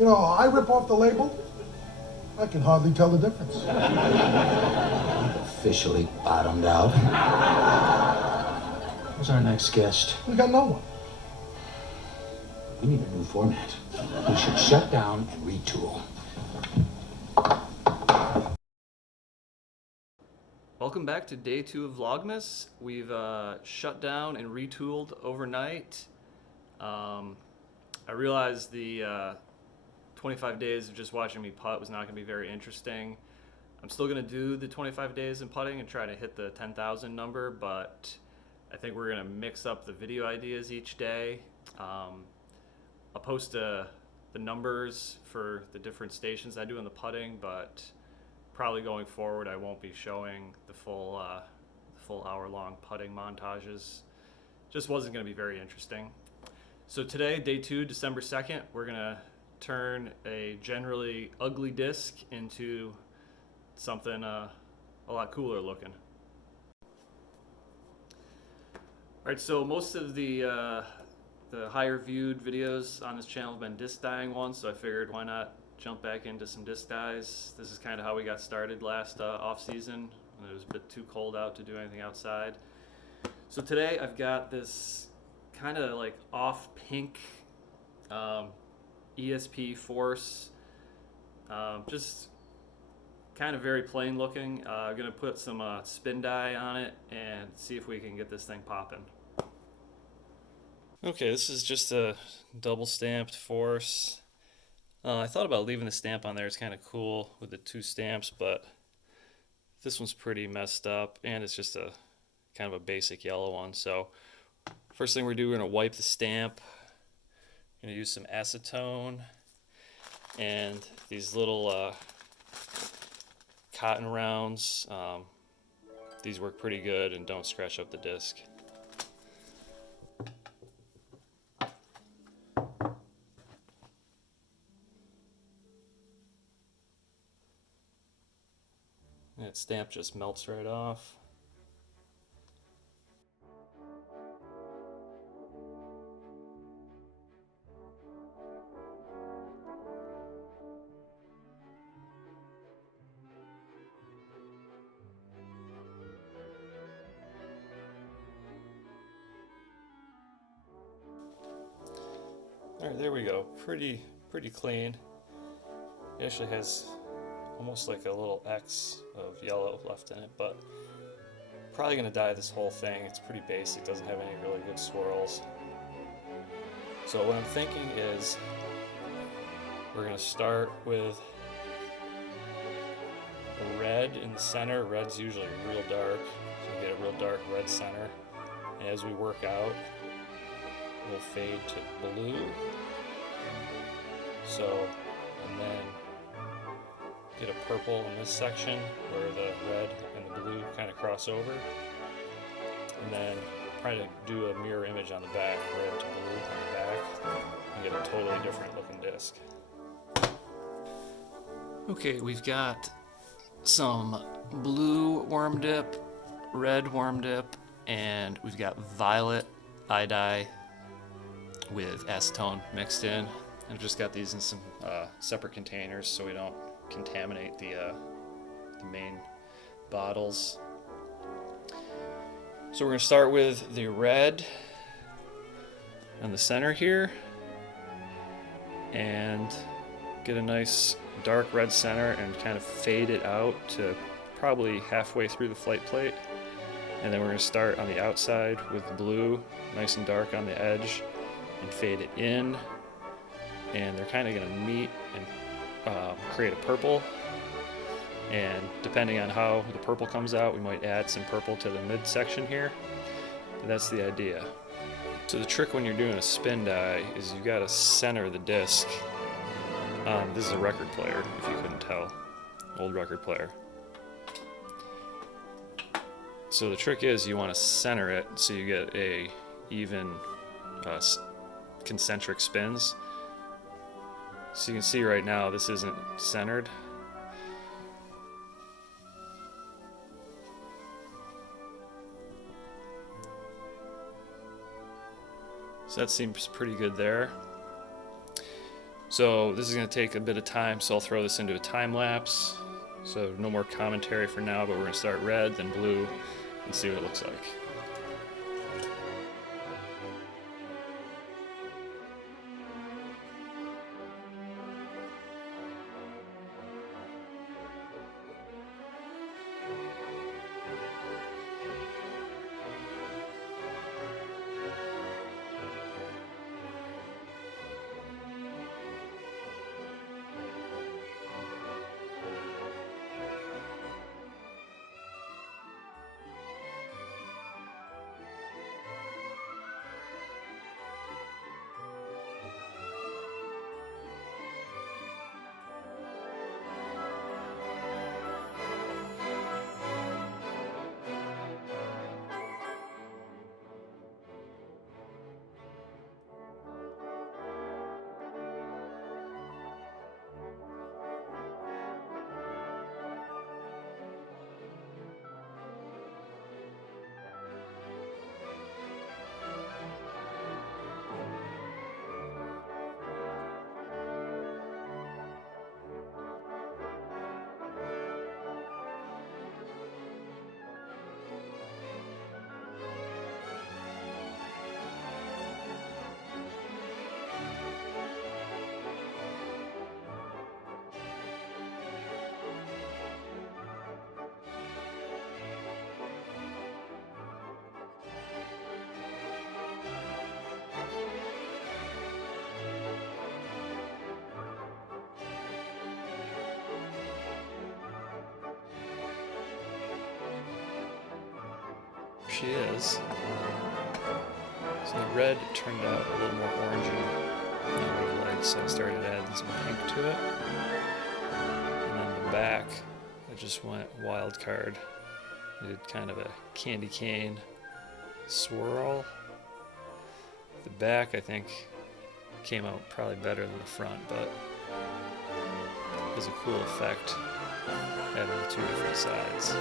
You know, I rip off the label, I can hardly tell the difference. Officially bottomed out. Who's our next guest? We got no one. We need a new format. We should shut down and retool. Welcome back to day 2 of Vlogmas. We've shut down and retooled overnight. I realized the 25 days of just watching me putt was not going to be very interesting. I'm still going to do the 25 days in putting and try to hit the 10,000 number, but I think we're going to mix up the video ideas each day. I'll post the numbers for the different stations I do in the putting, but probably going forward I won't be showing the full hour-long putting montages. Just wasn't going to be very interesting. So today, day 2, December 2nd, we're going to turn a generally ugly disc into something a lot cooler looking. Alright, so most of the higher viewed videos on this channel have been disc dyeing ones, so I figured why not jump back into some disc dyes. This is kind of how we got started last off season when it was a bit too cold out to do anything outside. So today I've got this kind of like off pink ESP Force, just kind of very plain looking. I'm gonna put some spin dye on it and see if we can get this thing popping. Okay, this is just a double stamped Force. I thought about leaving the stamp on there. It's kind of cool with the 2 stamps, but this one's pretty messed up, and it's just a kind of a basic yellow one. So first thing we're doing, we're going to wipe the stamp. I'm going to use some acetone and these little cotton rounds. These work pretty good and don't scratch up the disc. That stamp just melts right off. Alright, there we go. Pretty clean. It actually has almost like a little X of yellow left in it, but probably going to dye this whole thing. It's pretty basic, doesn't have any really good swirls. So what I'm thinking is we're going to start with red in the center. Red's usually real dark, so you get a real dark red center. And as we work out, we'll fade to blue. So, and then get a purple in this section where the red and the blue kind of cross over, and then try to do a mirror image on the back, red to blue on the back, and get a totally different looking disc. Okay, we've got some blue worm dip, red worm dip, and we've got violet eye dye with acetone mixed in. I've just got these in some separate containers so we don't contaminate the main bottles. So we're going to start with the red in the center here and get a nice dark red center and kind of fade it out to probably halfway through the flight plate. And then we're going to start on the outside with the blue, nice and dark on the edge, and fade it in. And they're kind of going to meet and create a purple, and depending on how the purple comes out, we might add some purple to the midsection here. And that's the idea. So the trick when you're doing a spin dye is you got to center the disc. This is a record player, if you couldn't tell, old record player. So the trick is you want to center it so you get a even concentric spins. So you can see right now this isn't centered. So that seems pretty good there. So this is going to take a bit of time, so I'll throw this into a time lapse. So no more commentary for now, but we're going to start red, then blue, and see what it looks like. She is. So the red turned out a little more orangey than I would have liked, so I started adding some pink to it. And then the back, I just went wild card. I did kind of a candy cane swirl. The back, I think, came out probably better than the front, but it was a cool effect having the two different sides.